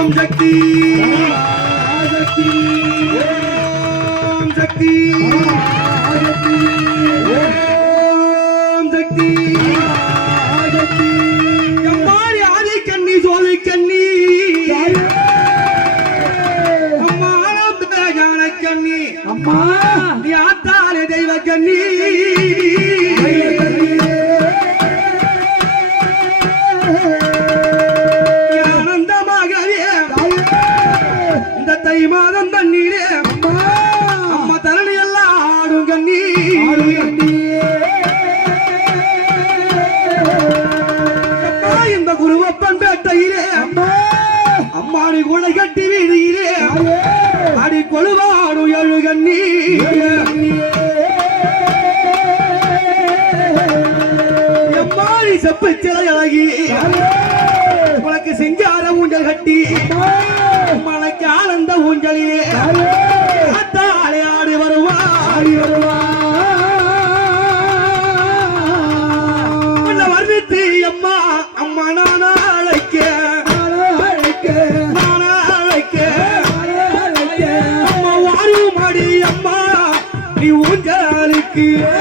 ஓம் சக்தி. ஆசக்தி ஓம் சக்தி. ஓம் சக்தி. ஆசக்தி எம்மாடி ஆதி கண்ணி சோலை கண்ணி அம்மா ஞான கண்ணி அம்மா. நீ ஆத்தாலே தெய்வ கண்ணி எம்மாடி செப்பு சிலை அழகி. உனக்கு சிங்கார ஊஞ்சல் கட்டி மலைக்கு ஆனந்த ஊஞ்சலிலே. அத்தாளே ஆடி வருவா உன்னை Yeah.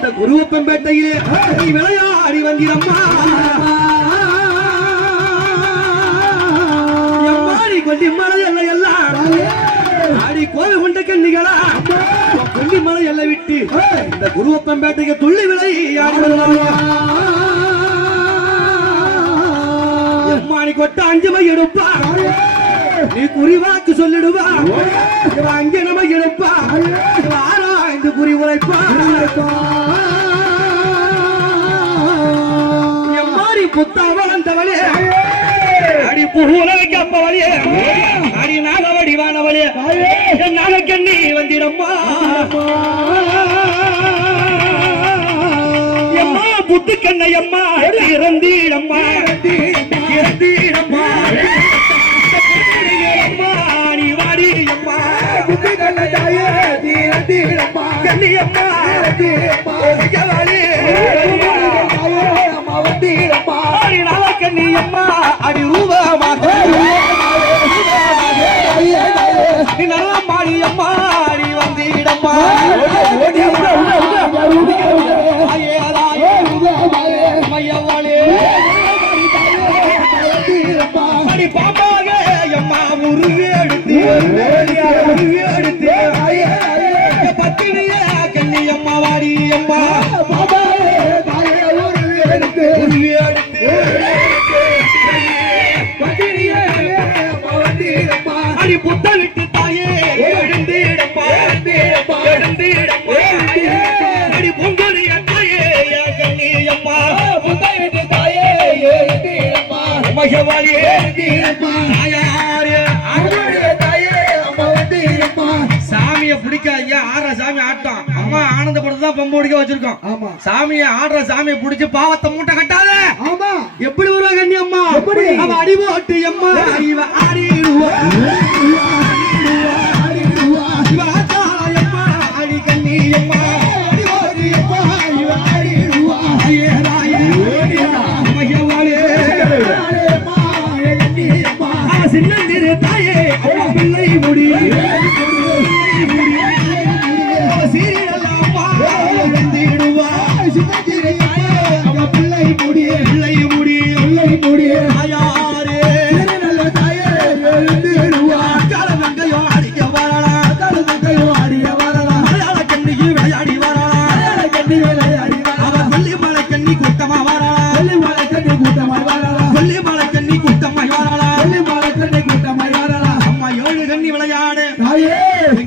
இந்த குருவப்பம்பேட்டையிலே நீ விளையாடி வந்திரம்மா. கொல்லி மலை எல்லை எல்லாம் ஆடி கோவில் கொண்ட கண்ணிகளா கொல்லி மலை எல்லை விட்டு இந்த குருவப்பம்பேட்டைக்கு துள்ளி விலை ஆடி வருவாங்க எம்மாடி கொட்ட அஞ்சு மை எடுப்பா. நீ குறிவாக்கு சொல்லிடுவா. இவ அங்கே நம்ம எடுப்பா இவ ஆராய்ந்து குறி உரைப்பா. புத்தா வளர்ந்தவளே அடி புகூலவைக்கு அப்பவளே அடி நாகவடி வானவளே என் நாகக்கண்ணி வந்திடம்மா. எம்மா புத்து கண்ணை அம்மா இறந்தீடம்மா. இறந்தீடம்மா. அம்மா நீ வாடி அம்மா கண்ணி அம்மா அடி நாகக்கண்ணி அம்மா அடி ரூபமாக. மாடி அம்மா அடி தாயாரே சாமியை பிடிக்காதீங்க. ஆடுற சாமி ஆட்டம். அம்மா ஆனந்தப்படத்தை தான் பம்பு பிடிக்க வச்சிருக்கோம். ஆமா. சாமியை ஆடுற சாமியை பிடிச்சு பாவத்தை மூட்டை கட்டாத. ஆமா. எப்படி வருவா கண்ணி அம்மா? எப்படி? அவ அடி போட்டு அம்மா இவ ஆடிடுவா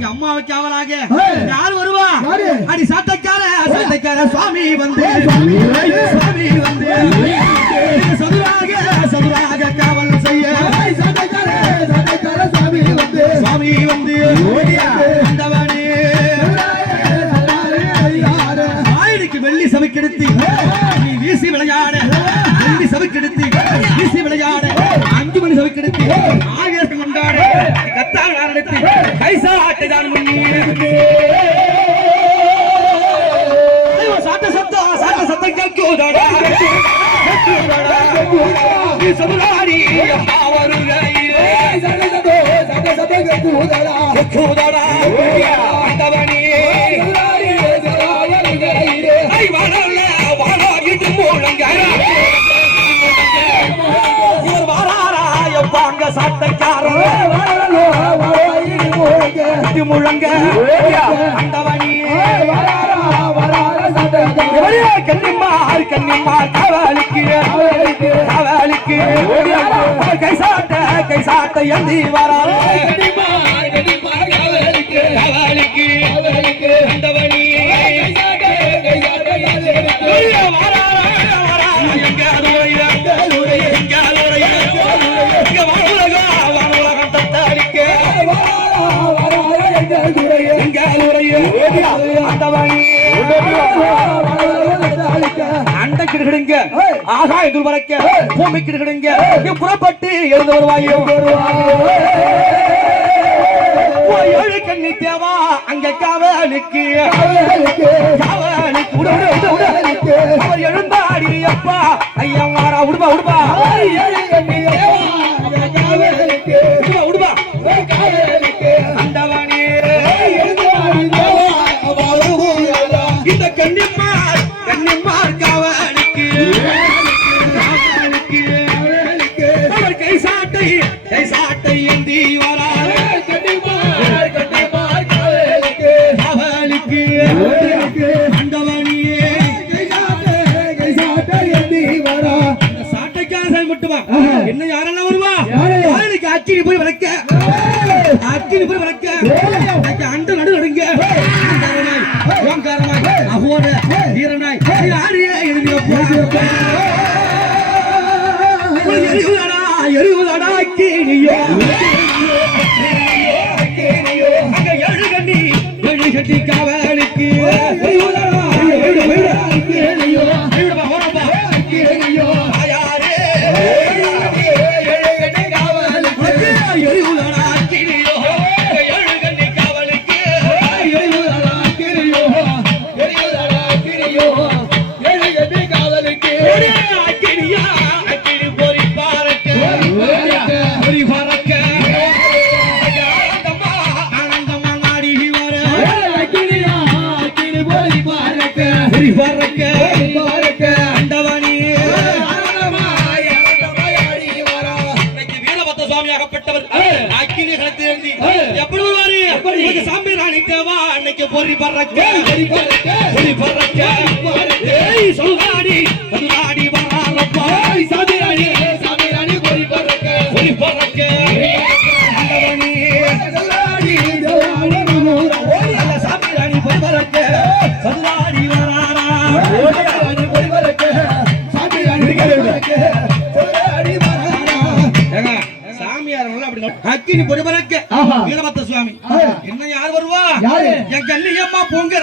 அம்மாவுக்கு அவளாக ஏய். யார் வருவா? அடி சாட்டைக்கார சாட்டைக்கார சுவாமி வந்து. சுவாமி. சுவாமி வந்து. சதுராக சதுராக காவல் செய்ய. ஏய், சட்டைக்கார, சட்டைக்கார சாமி வந்து. சுவாமி வந்து. வந்தவனே. ஆயிடுக்கு வெள்ளி சபைக்கெடுத்து நீ வீசி விளையாட. வெள்ளி சபைக்கெடுத்து வீசி விளையாட. அஞ்சு மணி கத்தால் கைசா ஆட்டைதான் முன்னே சாட்ட சத்தம் சாட்ட சத்தம் கேட்குதடா. நீ சதுராடி அம்மா வருகையிலே. கேட்குதடா. வந்தவனே ஐ வாழல வாழாகிட்டு முழங்க இவர் வாராரா எப்பாங்க சாட்டைக்காரர் இது முழங்க அண்டவனி கண்ணிமார் கண்ணிமார் காவலிக்கு காவலிக்கு. கை சாட்ட கை சாட்ட எந்தி வராரே. ஆகாய துர்வரைக்க பூமி கிடுகிடுங்க புறப்பட்டு எழுந்து வருவாயோ? ஏழு கண்ணி தேவா அங்க காவலுக்கு. காவலுக்கு. விடு விடு விடு விடு அவர் எழுந்தாடி அப்பா. ஐயா வாரா விடுபா விடுபா விடுபா விடுபா அக்கினி போய் வளர்க்க அக்கினி போய் வளர்க்க அண்டு நடு நடுங்க. ஓங்காரமாய், அகோர வீரனாய் யாரையே எழுதிய எரிவுதடா எரிவுதடா அக்கினியோ அங்க எழு கண்ணி எழு கட்டி காவலுக்கு. எழுடா, எழுடா. எழுடா, பொறி பறக்க பொறி பறக்க ஏய் சொல்லாடி சொல்லாடி வராரப்பா பொறி பறக்க ஆண்டவனே நல்ல சாம்பி ராணி பொறி பறக்க சொல்லாடி வராரா ஏங்க, சாமியார் நல்லா அப்படி நட- அக்கினி பொறி பறக்க ஆஹா. வீரபத்ர சுவாமி ஆஹா. என்ன யாரு? என் கண்ணியம்மா பொங்க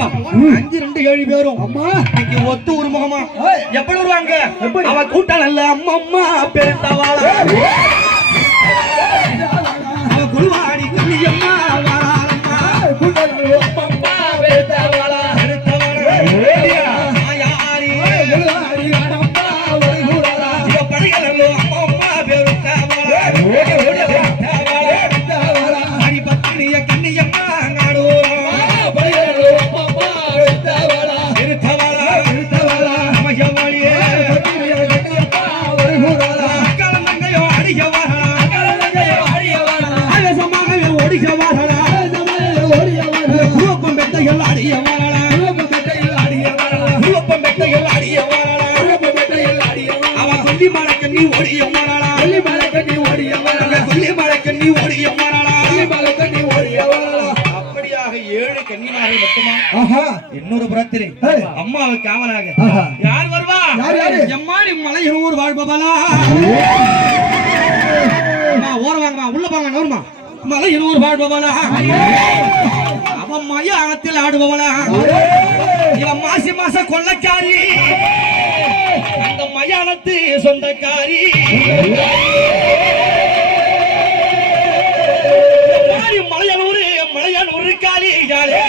அஞ்சு ரெண்டு ஏழு பேரும். அம்மா. இன்னைக்கு ஒத்து ஒரு முகமா. எப்படி வருவாங்க? அவ கூட்டம் அம்மா அம்மா பெருந்தவாள மரக்கண்ணி ஓடிய மாறாளா பள்ளி மலை கட்டி ஓடியவாளா அங்க கொல்லி மரக்கண்ணி ஓடிய மாறாளா பள்ளி மலை கட்டி ஓடியவாளா அப்படியாக ஏழு கன்னிமார்கள் மட்டுமா? ஆஹா. இன்னொரு புறத்திலே. ஏய். அம்மாவுக்கு காவலாக. யார் வருவா? எம்மாடி மலையில் ஊர் வாழ்பவளா. ஓர வாங்கம்மா. உள்ள வாங்க நோர்மா மலையில் ஊர் வாழ்பவளா. அவன் மயானத்தில் ஆடுபவளா. இவன் மாசி மாச கொள்ளக்காரி. அந்த மயானத்து சொந்தக்காரி. காரி மலையனூரு மலையனூரு காளி காளி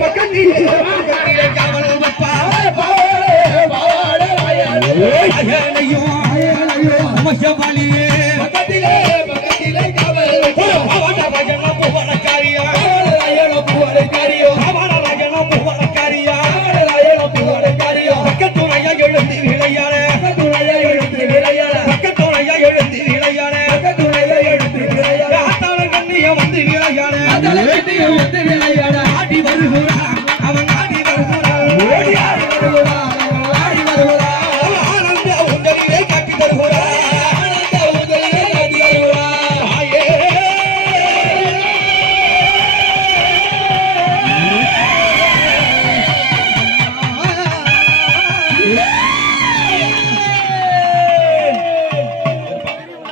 பக்கம்